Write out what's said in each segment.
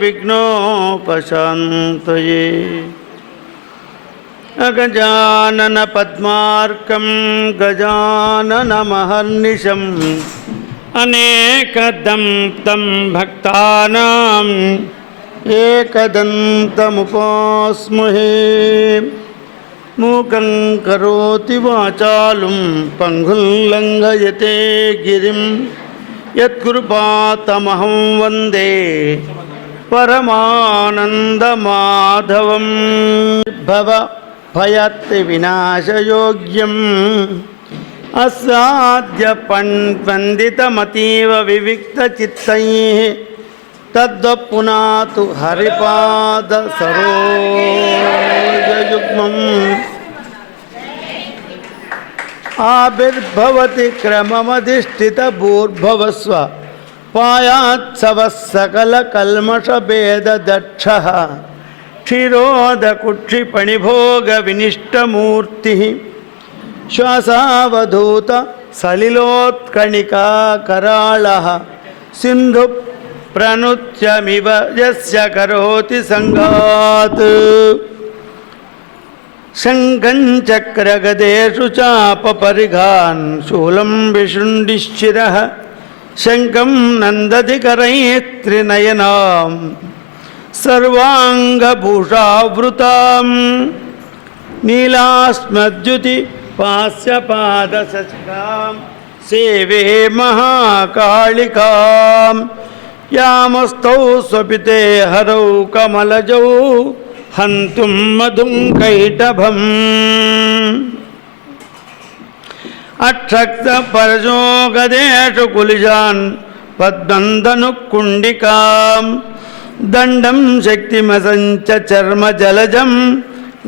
విఘ్నోపశాంతయే. అగజానన పద్మార్కం గజాననమహర్నిశం అనేకదంతం భక్తానాం ఏకదంతముపాస్మహే. మూకం కరోతి వాచాలం పంగుం లంఘయతే గిరిం యత్కృపాతమహం వందే పరమానందమాధవం. భవ భయత్తి వినాశయోగ్యం అసాధ్య పండితమతీవ వివిక్తచిత్తైః తద్వపునాతు హరిపాద సరోజయుగ్మం. ఆవిర్భవతి క్రమమధిష్ఠిత భూర్భవస్వ పాయాత్సవ సకల కల్మషభేద దక్షః క్షీరోదకుక్షిపణిభోగ వినిష్టమూర్తి శ్వాసావధూత సలిలోత్కణికా కరాళః సింధు ప్రణుత్యమివ యస్య కరోతి సంగాత్. శంఖం చక్రగదేషు చాపపరిఘాన్ శూలం విశృండిశ్చిరః శంఖం నందతి కరైః త్రినయనాం సర్వాంగభూషావృతాం నీలాస్మద్యుతి పాస్యపాదశశిఖాం సేవే మహాకాళికాం. యామస్తౌ స్వపితే హరౌ కమలజౌ హంతుం మధుం కైటభం. అక్షక్త పరజో గదేషు కులిజాన్ పద్మందను కుండికాం దండం శక్తిమసంచ చర్మ జలజం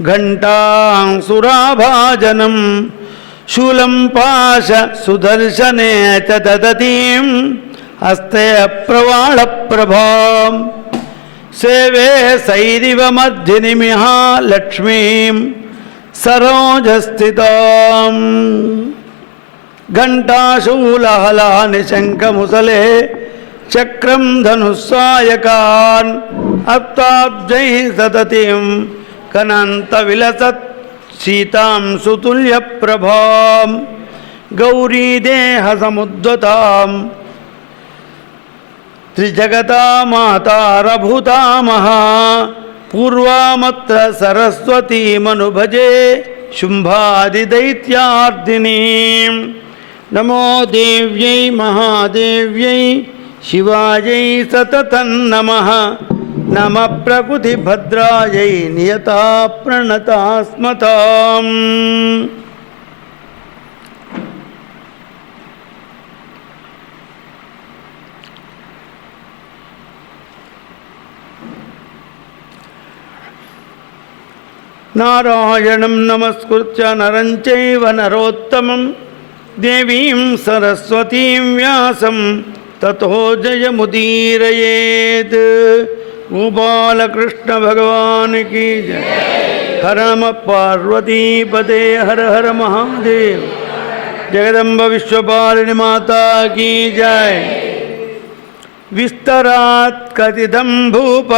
ఘంటాసురాభాజనం శూలం పాశ సుదర్శనే చ దదతీం హస్తే ప్రవాళ ప్రభాం. సేవే సైరివ మధ్యనిమిహ లక్ష్మీం సరోజస్థితాం. ఘంటాశూలహలాని శంఖముసలే చక్రం ధనుస్సాయకాన్ అప్తాబ్జై సతతిం కనంత విలసత్ సీతాం సుతుల్య ప్రభాం. గౌరీదేహ సముద్వతాం త్రిజగతా మాతారభూతామహా పూర్వామత్ర సరస్వతీమనుభజే శుంభాదిదైత్యార్దినీం. నమో దేవ్యై మహాదేవ్యై శివాయై సతతం నమః. నమ ప్రకృతిభద్రాయై నియతా ప్రణతాస్మతాం. నారాయణం నమస్కృత్య నరం చైవ నరోత్తమం దేవీం సరస్వతీం వ్యాసం తతో జయముదీరయేత్. గోపాలకృష్ణ భగవాన్ కీ జయ. హర నమ పార్వతీపతే హర హర మహాదేవ్. జగదంబ విశ్వపాలిని మాతా కీ జయ. విస్తరాత్ కథితం భూప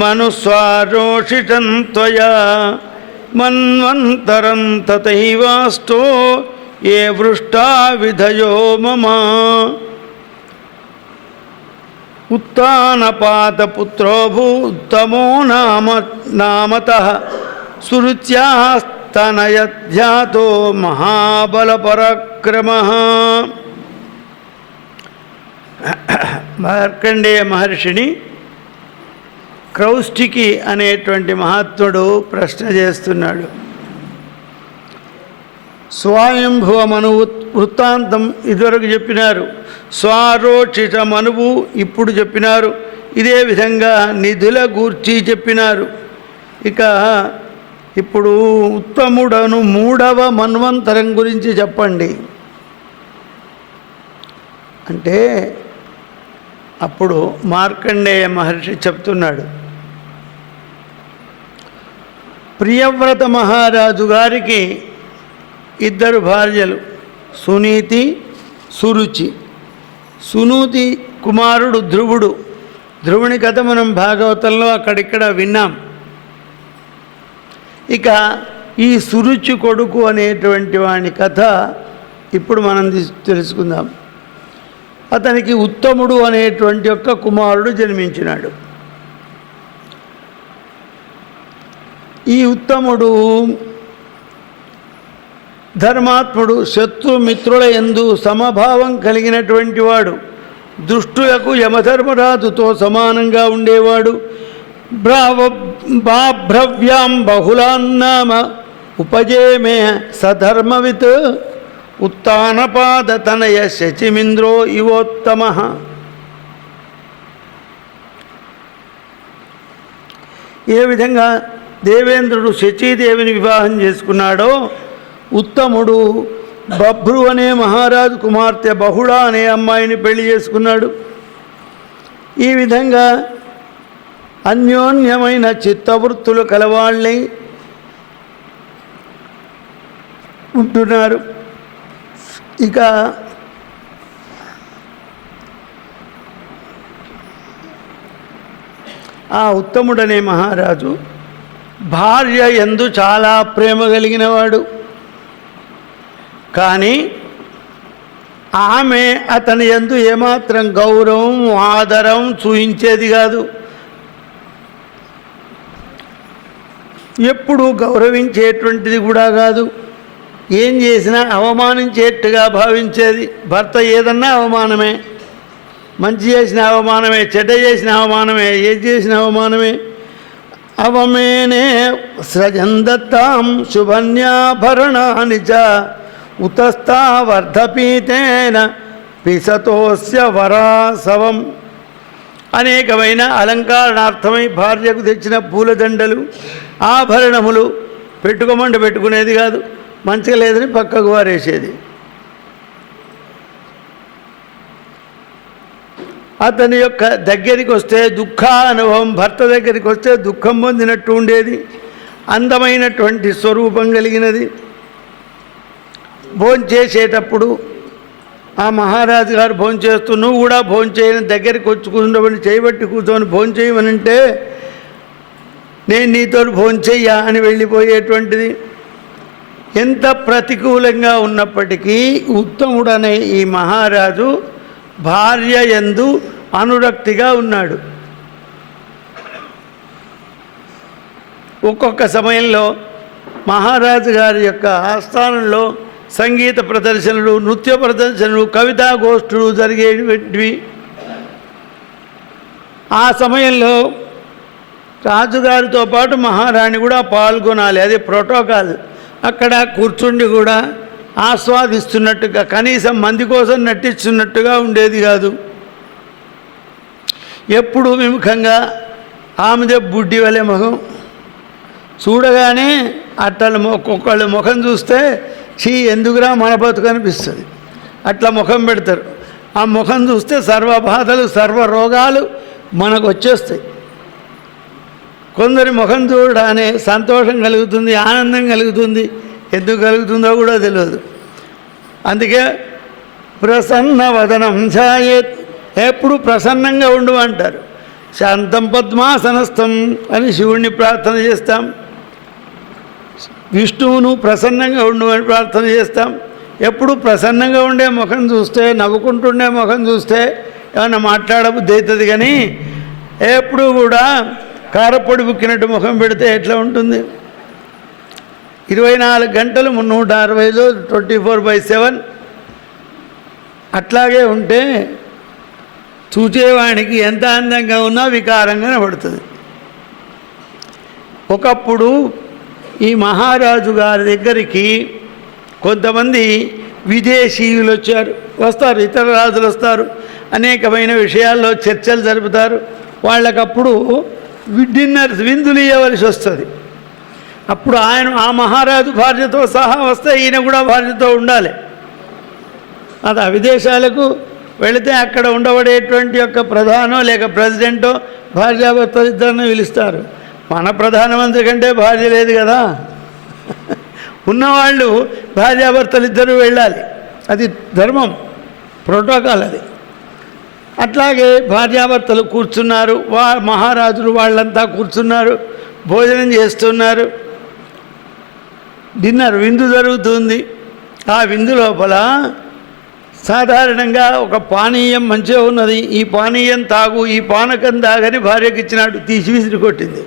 మనుస్వారోషితం త్వయా మన్వంతరం తథైవాష్టో ఏ వృష్టా విధయో మమ. ఉత్తానపాతపుత్రో భూత్తమో నామతః సురుచ్యాస్తనయధ్యాతో మహాబలపరాక్రమః. మార్కండేయ మహర్షిని క్రౌష్టికి అనేటువంటి మహాత్ముడు ప్రశ్న చేస్తున్నాడు. స్వయంభువ మనువు వృత్తాంతం ఇదివరకు చెప్పినారు. స్వారోక్షిత మనువు ఇప్పుడు చెప్పినారు. ఇదే విధంగా నిధుల గూర్చి చెప్పినారు. ఇక ఇప్పుడు ఉత్తముడను మూడవ మన్వంతరం గురించి చెప్పండి అంటే అప్పుడు మార్కండేయ మహర్షి చెప్తున్నాడు. ప్రియవ్రత మహారాజు గారికి ఇద్దరు భార్యలు, సునీతి, సురుచి. సునీతి కుమారుడు ధ్రువుడు, ధ్రువుని కథ మనం భాగవతంలో అక్కడిక్కడ విన్నాం. ఇక ఈ సురుచి కొడుకు అనేటువంటి వాని కథ ఇప్పుడు మనం తెలుసుకుందాం. అతనికి ఉత్తముడు అనేటువంటి యొక్క కుమారుడు జన్మించినాడు. ఈ ఉత్తముడు ధర్మాత్ముడు, శత్రుమిత్రుల యందు సమభావం కలిగినటువంటి వాడు, దుష్టులకు యమధర్మరాజుతో సమానంగా ఉండేవాడు. బాభ్రవ్యాం బహుళాన్నామ ఉపజేమే సధర్మవిత్ ఉత్తానపాద తనయ శచిమింద్రో ఇవోత్తమ. ఏ విధంగా దేవేంద్రుడు శచీదేవిని వివాహం చేసుకున్నాడో, ఉత్తముడు బభ్రు అనే మహారాజు కుమార్తె బహుళ అనే అమ్మాయిని పెళ్లి చేసుకున్నాడు. ఈ విధంగా అన్యోన్యమైన చిత్తవృత్తులు కలవాళ్ళై ఉంటున్నారు. ఇక ఆ ఉత్తముడనే మహారాజు భార్య యందు చాలా ప్రేమ కలిగినవాడు. కానీ ఆమె అతని యందు ఏమాత్రం గౌరవం ఆదరం చూయించేది కాదు. ఎప్పుడు గౌరవించేటువంటిది కూడా కాదు. ఏం చేసినా అవమానించేట్టుగా భావించేది. భర్త ఏదన్నా అవమానమే, మంచి చేసిన అవమానమే, చెడ్డ చేసిన అవమానమే, ఏది చేసిన అవమానమే. అవమేనే సృజందత్తాం శుభన్యాభరణాని చ ఉతస్థా వర్ధపీతేన పిసతోస్య వరాసవం. అనేకమైన అలంకరణార్థమై భార్యకు తెచ్చిన పూలదండలు, ఆభరణములు పెట్టుకోమంటే పెట్టుకునేది కాదు. మంచిగా లేదని పక్కకు వారేసేది. అతని యొక్క దగ్గరికి వస్తే దుఃఖానుభవం, భర్త దగ్గరికి వస్తే దుఃఖం పొందినట్టు ఉండేది. అందమైనటువంటి స్వరూపం కలిగినది. భోంచేసేటప్పుడు ఆ మహారాజు గారు భోంచేస్తూ నువ్వు కూడా భోంచేయని దగ్గరికి వచ్చి కూర్చుండవని చేయబట్టి కూర్చొని భోంచేయమనంటే నేను నీతో భోంచెయ్యా అని వెళ్ళిపోయేటువంటిది. ఎంత ప్రతికూలంగా ఉన్నప్పటికీ ఉత్తముడనే ఈ మహారాజు భార్య యందు అనురక్తిగా ఉన్నాడు. ఒక్కొక్క సమయంలో మహారాజు గారి యొక్క ఆస్థానంలో సంగీత ప్రదర్శనలు, నృత్య ప్రదర్శనలు, కవితా గోష్ఠులు జరిగేటివి. ఆ సమయంలో రాజుగారితో పాటు మహారాణి కూడా పాల్గొనాలి. అది ప్రోటోకాల్. అక్కడ కూర్చుండి కూడా ఆస్వాదిస్తున్నట్టుగా, కనీసం మంది కోసం నటిస్తున్నట్టుగా ఉండేది కాదు. ఎప్పుడు విముఖంగా ఆమెదే బుడ్డి వలె ముఖం. చూడగానే అట్లా ఒక్కొక్కళ్ళ ముఖం చూస్తే చీ ఎందుకురా మన బతుకు అనిపిస్తుంది. అట్లా ముఖం పెడతారు. ఆ ముఖం చూస్తే సర్వ బాధలు, సర్వ రోగాలు మనకు వచ్చేస్తాయి. కొందరి ముఖం చూడగానే సంతోషం కలుగుతుంది, ఆనందం కలుగుతుంది. ఎందుకు కలుగుతుందో కూడా తెలియదు. అందుకే ప్రసన్న వదనం ఛాయేత్, ఎప్పుడు ప్రసన్నంగా ఉండు అంటారు. శాంతం పద్మాసనస్థం అని శివుణ్ణి ప్రార్థన చేస్తాం. విష్ణువును ప్రసన్నంగా ఉండు అని ప్రార్థన చేస్తాం. ఎప్పుడు ప్రసన్నంగా ఉండే ముఖం చూస్తే, నవ్వుకుంటుండే ముఖం చూస్తే ఏమన్నా మాట్లాడబుద్ధి అవుతుంది. కానీ ఎప్పుడు కూడా కారపొడి బుక్కినట్టు ముఖం పెడితే ఎట్లా ఉంటుంది? 24 గంటలు 360 24/7 అట్లాగే ఉంటే చూచేవానికి ఎంత అందంగా ఉన్నా వికారంగా కనబడుతుంది. ఒకప్పుడు ఈ మహారాజు గారి దగ్గరికి కొంతమంది విదేశీయులు వస్తారు, ఇతర రాజులు వస్తారు, అనేకమైన విషయాల్లో చర్చలు జరుపుతారు. వాళ్ళకప్పుడు డిన్నర్స్, విందులు ఇవ్వవలసి వస్తుంది. అప్పుడు ఆ మహారాజు భార్యతో సహా వస్తే ఈయన కూడా భార్యతో ఉండాలి. అది విదేశాలకు వెళితే అక్కడ ఉండబడేటువంటి యొక్క ప్రధానో లేక ప్రెసిడెంటో భార్యాభర్తలు ఇద్దరిని పిలుస్తారు. మన ప్రధానమంత్రి కంటే భార్య లేదు కదా. ఉన్నవాళ్ళు భార్యాభర్తలు ఇద్దరు వెళ్ళాలి. అది ధర్మం, ప్రోటోకాల్. అది అట్లాగే భార్యాభర్తలు కూర్చున్నారు, మహారాజులు వాళ్ళంతా కూర్చున్నారు, భోజనం చేస్తున్నారు, డిన్నర్ విందు జరుగుతుంది. ఆ విందు లోపల సాధారణంగా ఒక పానీయం మంచిగా ఉన్నది, ఈ పానీయం తాగు, ఈ పానకం తాగని భార్యకి ఇచ్చినాడు, తీసి విసిరి కొట్టింది.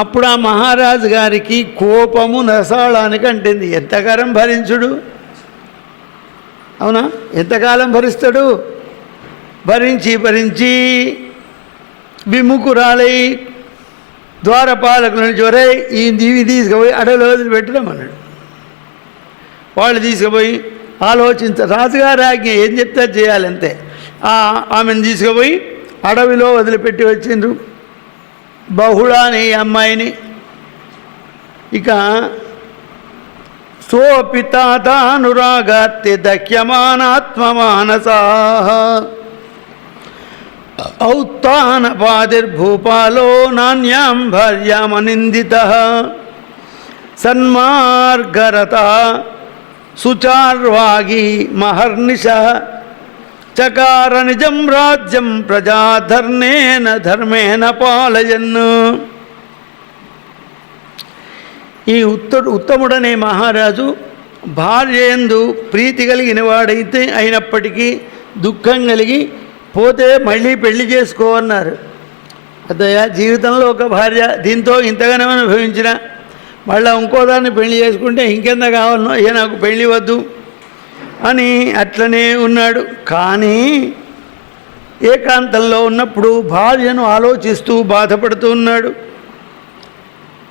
అప్పుడు ఆ మహారాజు గారికి కోపము నసాళానికి అంటింది. ఎంతకాలం భరించుడు, అవునా, ఎంతకాలం భరిస్తాడు? భరించి విముఖురాలై ద్వారపాలకు నుంచి వరే ఈ దీవి తీసుకుపోయి అడవిలో వదిలిపెట్టమన్నాడు. వాళ్ళు తీసుకుపోయి రాజుగారి ఆజ్ఞ ఏం చెప్తే చేయాలంతే. ఆమెను తీసుకుపోయి అడవిలో వదిలిపెట్టి వచ్చిండ్రు బహుళ అనే అమ్మాయిని. ఇక సోపితానురాగార్తే దక్ష్యమానాత్మమానసా ఔత్తానపాదిర్భూపాలో నాన్యాం భార్యామనిందితః సన్మార్గరత సుచార్వాగి మహర్నిశః చకార నిజం రాజ్యం ప్రజాధర్మేణ ధర్మేణ పాలయన్. ఈ ఉత్తముడనే మహారాజు భార్యందు ప్రీతి కలిగిన వాడైతే అయినప్పటికీ దుఃఖం కలిగి పోతే మళ్ళీ పెళ్లి చేసుకోవన్నారు. అదయ్య జీవితంలో ఒక భార్య దీంతో ఇంతగానే అనుభవించిన మళ్ళీ ఇంకోదాన్ని పెళ్లి చేసుకుంటే ఇంకెంత కావాలనో ఏ నాకు పెళ్లి వద్దు అని అట్లనే ఉన్నాడు. కానీ ఏకాంతంలో ఉన్నప్పుడు భార్యను ఆలోచిస్తూ బాధపడుతూ ఉన్నాడు.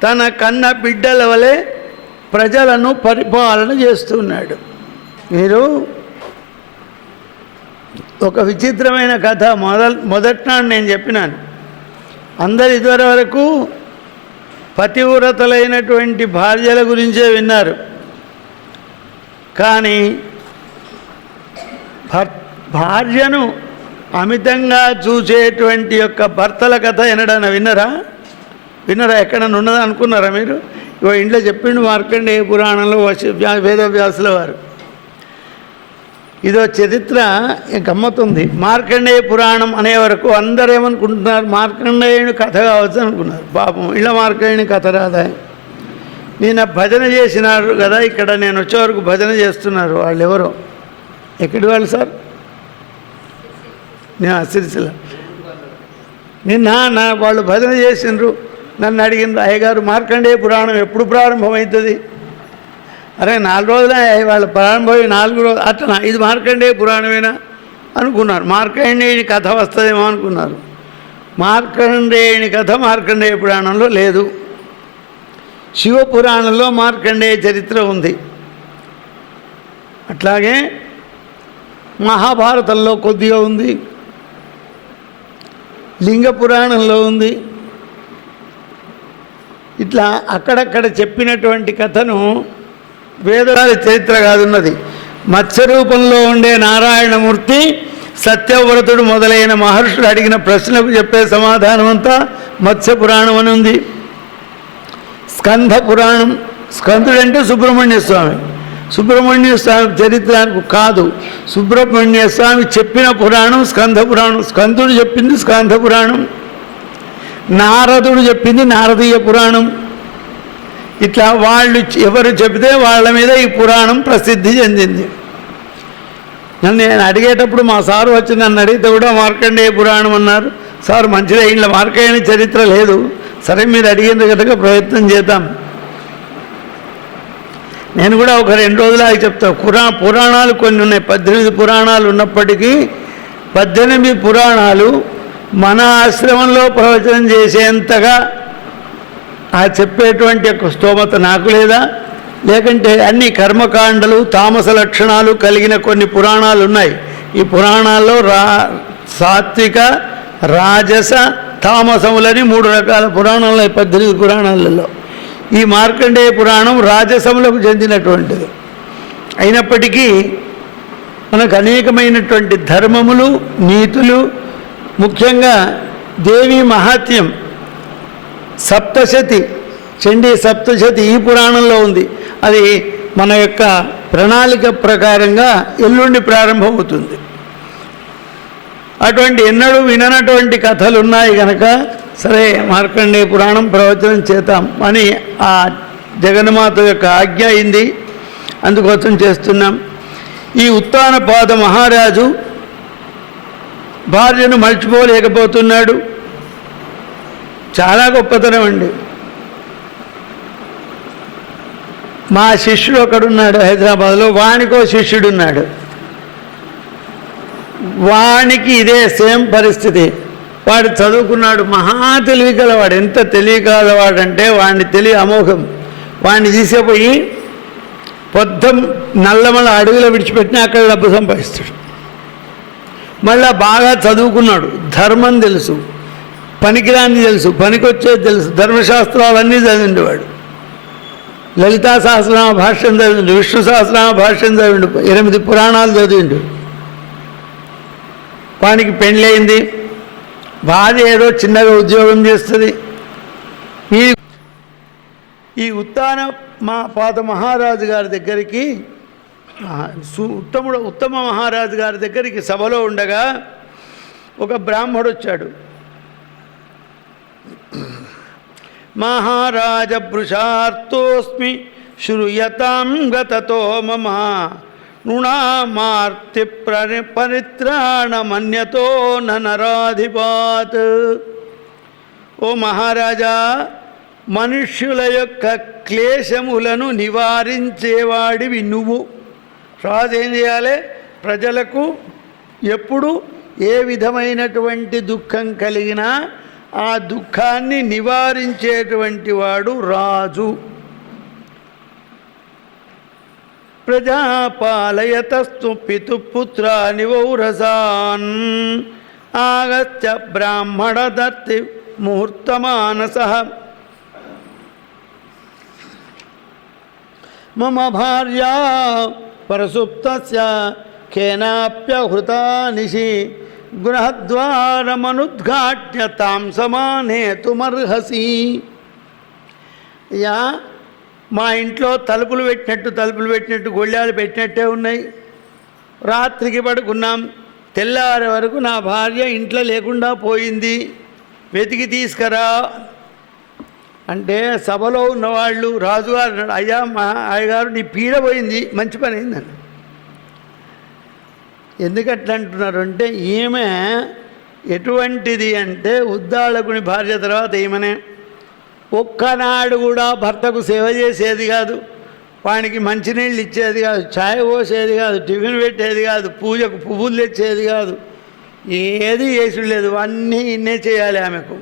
తన కన్న బిడ్డల వలె ప్రజలను పరిపాలన చేస్తున్నాడు. మీరు ఒక విచిత్రమైన కథ మొదటినాడు నేను చెప్పినాను. అందరు ఇదివర వరకు పతివ్రతలైనటువంటి భార్యల గురించే విన్నారు, కానీ భార్యను అమితంగా చూసేటువంటి యొక్క భర్తల కథ ఎన్నడన్నా విన్నారా? ఎక్కడన్నా ఉన్నదా అనుకున్నారా మీరు? ఇవో ఇంట్లో చెప్పిండు మార్కండేయ పురాణంలో వేదవ్యాసుల వారు. ఇదో చరిత్ర గమ్మతుంది. మార్కండేయ పురాణం అనే వరకు అందరూ ఏమనుకుంటున్నారు, మార్కండేయుని కథ కావచ్చు అనుకున్నారు. పాపం ఇళ్ళ మార్కండేయుని కథ రాదా? నిన్న భజన చేసినారు కదా, ఇక్కడ నేను వచ్చే వరకు భజన చేస్తున్నారు. వాళ్ళు ఎవరో, ఎక్కడి వాళ్ళు సార్? నేను సిరిసిల్ల. నిన్న వాళ్ళు భజన చేసిండ్రు, నన్ను అడిగినారు, అయ్యగారు మార్కండేయ పురాణం ఎప్పుడు ప్రారంభమవుతుంది? అరే 4 రోజులే వాళ్ళు ప్రారంభమై 4 రోజులు అట్లా ఇది మార్కండేయ పురాణమేనా అనుకున్నారు. మార్కండేయుని కథ వస్తుందేమో అనుకున్నారు. మార్కండేయుని కథ మార్కండేయ పురాణంలో లేదు. శివపురాణంలో మార్కండేయ చరిత్ర ఉంది. అట్లాగే మహాభారతంలో కొద్దిగా ఉంది, లింగ పురాణంలో ఉంది. ఇట్లా అక్కడక్కడ చెప్పినటువంటి కథను వేదాల చరిత్ర కాదున్నది. మత్స్య రూపంలో ఉండే నారాయణమూర్తి, సత్యవ్రతుడు మొదలైన మహర్షులు అడిగిన ప్రశ్నలకు చెప్పే సమాధానం అంతా మత్స్య పురాణం అని ఉంది. స్కంధ పురాణం, స్కందుడంటే సుబ్రహ్మణ్య స్వామి. సుబ్రహ్మణ్య స్వామి చరిత్ర కాదు, సుబ్రహ్మణ్య స్వామి చెప్పిన పురాణం స్కంధ పురాణం. స్కందుడు చెప్పింది స్కంధ పురాణం, నారదుడు చెప్పింది నారదీయ పురాణం. ఇట్లా వాళ్ళు ఎవరు చెబితే వాళ్ళ మీద ఈ పురాణం ప్రసిద్ధి చెందింది. నేను అడిగేటప్పుడు మా సారు వచ్చి నన్ను అడిగితే కూడా మార్కండేయ పురాణం అన్నారు. సార్ మంచిదే, ఇంట్లో మార్కండేయ చరిత్ర లేదు. సరే మీరు అడిగిన కనుక ప్రయత్నం చేద్దాం. నేను కూడా ఒక 2 రోజులు చెప్తా. పురాణాలు కొన్ని ఉన్నాయి, 18 పురాణాలు ఉన్నప్పటికీ 18 పురాణాలు మన ఆశ్రమంలో ప్రవచనం చేసేంతగా చెప్పేటువంటి యొక్క స్తోమత నాకు లేదా? లేకంటే అన్ని కర్మకాండలు, తామస లక్షణాలు కలిగిన కొన్ని పురాణాలు ఉన్నాయి. ఈ పురాణాల్లో సాత్విక, రాజస, తామసములని 3 రకాల పురాణాలు 18 పురాణాలలో. ఈ మార్కండేయ పురాణం రాజసములకు చెందినటువంటిది. అయినప్పటికీ మనకు అనేకమైనటువంటి ధర్మములు, నీతులు, ముఖ్యంగా దేవీ మహాత్మ్యం, సప్తశతి, చండీ సప్తశతి ఈ పురాణంలో ఉంది. అది మన యొక్క ప్రణాళిక ప్రకారంగా ఎల్లుండి ప్రారంభమవుతుంది. అటువంటి ఎన్నడూ విననటువంటి కథలు ఉన్నాయి కనుక సరే మార్కండేయ పురాణం ప్రవచనం చేద్దాం అని ఆ జగన్మాత యొక్క ఆజ్ఞ అయింది. అందుకోసం చేస్తున్నాం. ఈ ఉత్తానపాద మహారాజు భార్యను మర్చిపోలేకపోతున్నాడు. చాలా గొప్పతనం అండి. మా శిష్యుడు ఒకడున్నాడు హైదరాబాద్లో, వానికో శిష్యుడున్నాడు. వానికి ఇదే సేమ్ పరిస్థితి. వాడు చదువుకున్నాడు, మహా తెలివి గలవాడు. ఎంత తెలివి కలవాడంటే వాడిని తెలివి అమోఘం. వాడిని తీసుకుపోయి పొద్దం నల్లమల అడవిలో విడిచిపెట్టినా అక్కడ డబ్బు సంపాదిస్తాడు. మళ్ళా బాగా చదువుకున్నాడు, ధర్మం తెలుసు, పనికిరాని తెలుసు, పనికొచ్చేది తెలుసు, ధర్మశాస్త్రాలన్నీ చదివిండేవాడు. లలితా సహస్రనామ భాష్యం చదివిండు, విష్ణు సహస్రనామ భాష్యం చదివిండు, 8 పురాణాలు చదివిండు. వానికి పెళ్ళయింది. భార్య ఏదో చిన్నగా ఉద్యోగం చేస్తుంది. ఈ ఉత్తానపాద మహారాజు గారి దగ్గరికి ఉత్తమ మహారాజు గారి దగ్గరికి సభలో ఉండగా ఒక బ్రాహ్మడు వచ్చాడు. మహారాజ భృషార్తోస్మి శ్రూయతాం గతతో మమ నృణామార్తి పరిత్రాణమన్యతో నరాధిపాత్. ఓ మహారాజా, మనుష్యుల యొక్క క్లేశములను నివారించేవాడివి నువ్వు. రాజు ఏం చేయాలి? ప్రజలకు ఎప్పుడు ఏ విధమైనటువంటి దుఃఖం కలిగినా ఆ దుఃఖాన్ని నివారించేటువంటి వాడు రాజు. ప్రజాపాలయతస్తు పితుపుత్రాని వౌరసాన్ ఆగత్య బ్రాహ్మణదత్తి ముహూర్తమానసః మమ భార్యా పరసుప్తస్య కేనాప్యహృతా నిశి గృహద్వారమనుద్ఘాట్య తాం సమానేతుమర్హసి. యా, మా ఇంట్లో తలుపులు పెట్టినట్టు గొళ్ళాలు పెట్టినట్టే ఉన్నాయి. రాత్రికి పడుకున్నాం, తెల్లారే వరకు నా భార్య ఇంట్లో లేకుండా పోయింది, వెతికి తీసుకురా అంటే సభలో ఉన్నవాళ్ళు రాజుగారు అన్నాడు, అయ్యా మా అయ్యగారు నీ పీడ పోయింది, మంచి పని అయిందని. ఎందుకట్లా అంటున్నారు అంటే, ఈమె ఎటువంటిది అంటే ఉద్దాళకుని భార్య తర్వాత ఈమెనే. ఒక్కనాడు కూడా భర్తకు సేవ చేసేది కాదు, వానికి మంచినీళ్ళు ఇచ్చేది కాదు, ఛాయ్ పోసేది కాదు, టిఫిన్ పెట్టేది కాదు, పూజకు పువ్వులు తెచ్చేది కాదు, ఏది చేసుడు లేదు. అన్నీ ఇన్నే చేయాలి ఆమెకు.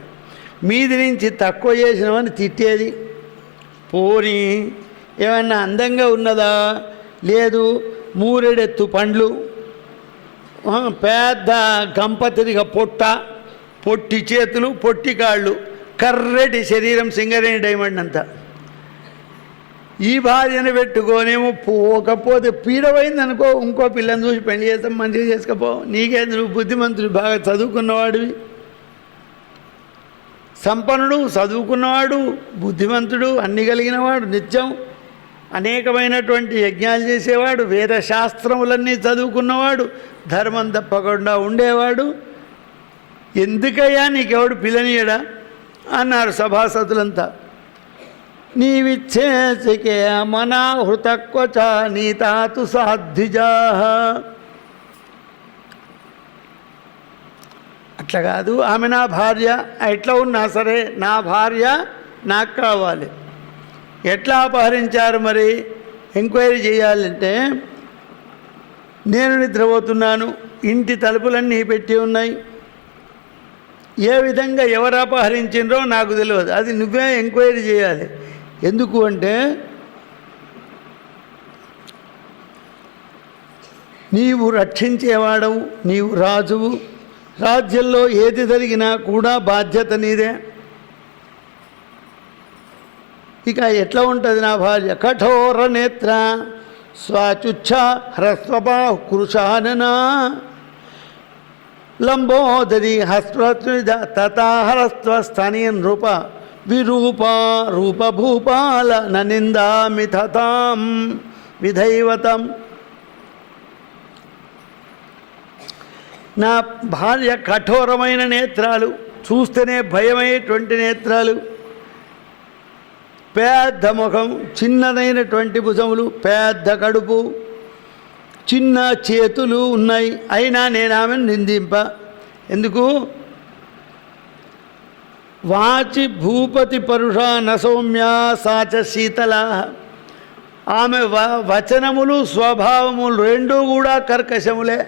మీది నుంచి తక్కువ చేసినవని తిట్టేది. పోనీ ఏమన్నా అందంగా ఉన్నదా? లేదు. మూరెడెత్తు పండ్లు, పెద్ద గంపతిరిగా పొట్టి చేతులు, పొట్టి కాళ్ళు, కర్రెటి శరీరం, సింగరేణి డైమండ్ అంతా. ఈ భార్యను పెట్టుకోనేమో పోకపోతే పీడమైంది అనుకో, ఇంకో పిల్లని చూసి పెళ్లి చేస్తాం, మంచిగా చేసుకపో, నీకేంది, నువ్వు బుద్ధిమంతుడు, బాగా చదువుకున్నవాడివి, సంపన్నుడు, చదువుకున్నవాడు, బుద్ధిమంతుడు, అన్ని కలిగినవాడు, నిత్యం అనేకమైనటువంటి యజ్ఞాలు చేసేవాడు, వేదశాస్త్రములన్నీ చదువుకున్నవాడు, ధర్మం తప్పకుండా ఉండేవాడు, ఎందుకయ్యా నీకెవడు పిల్లనియడా అన్నారు సభాసదులంతా. నీవిచ్చేసికే మనాహృతక్వచ నీతాతు సాధ్విజా. అట్లా కాదు, ఆమె నా భార్య, ఎట్లా ఉన్నా సరే నా భార్య నాకు కావాలి. ఎట్లా అపహరించారు మరి? ఎంక్వైరీ చేయాలంటే, నేను నిద్రపోతున్నాను, ఇంటి తలుపులన్నీ పెట్టి ఉన్నాయి, ఏ విధంగా ఎవరు అపహరించిండ్రో నాకు తెలియదు, అది నువ్వే ఎంక్వైరీ చేయాలి. ఎందుకు అంటే, నీవు రక్షించేవాడవు, నీవు రాజువు, రాజ్యంలో ఏది జరిగినా కూడా బాధ్యత నీదే. ఇక ఎట్లా ఉంటుంది నా భార్య? కఠోర నేత్ర స్వాచుచ్ఛ హ్రస్వబాహు కృషాననా లంబోదరి హస్వత్రిజ తథాహరస్వస్థనీయ నృప విరూప రూపభూపాల నిందామి తథాం విధైవతం. నా భార్య కఠోరమైన నేత్రాలు, చూస్తేనే భయమయ్యేటువంటి నేత్రాలు, పెద్ద ముఖం, చిన్నదైనటువంటి భుజములు, పెద్ద కడుపు, చిన్న చేతులు ఉన్నాయి. అయినా నేను ఆమెను నిందింప. ఎందుకు? వాచి భూపతి పరుష నసౌమ్య సాచ శీతల. ఆమె వచనములు స్వభావములు రెండూ కూడా కర్కశములే.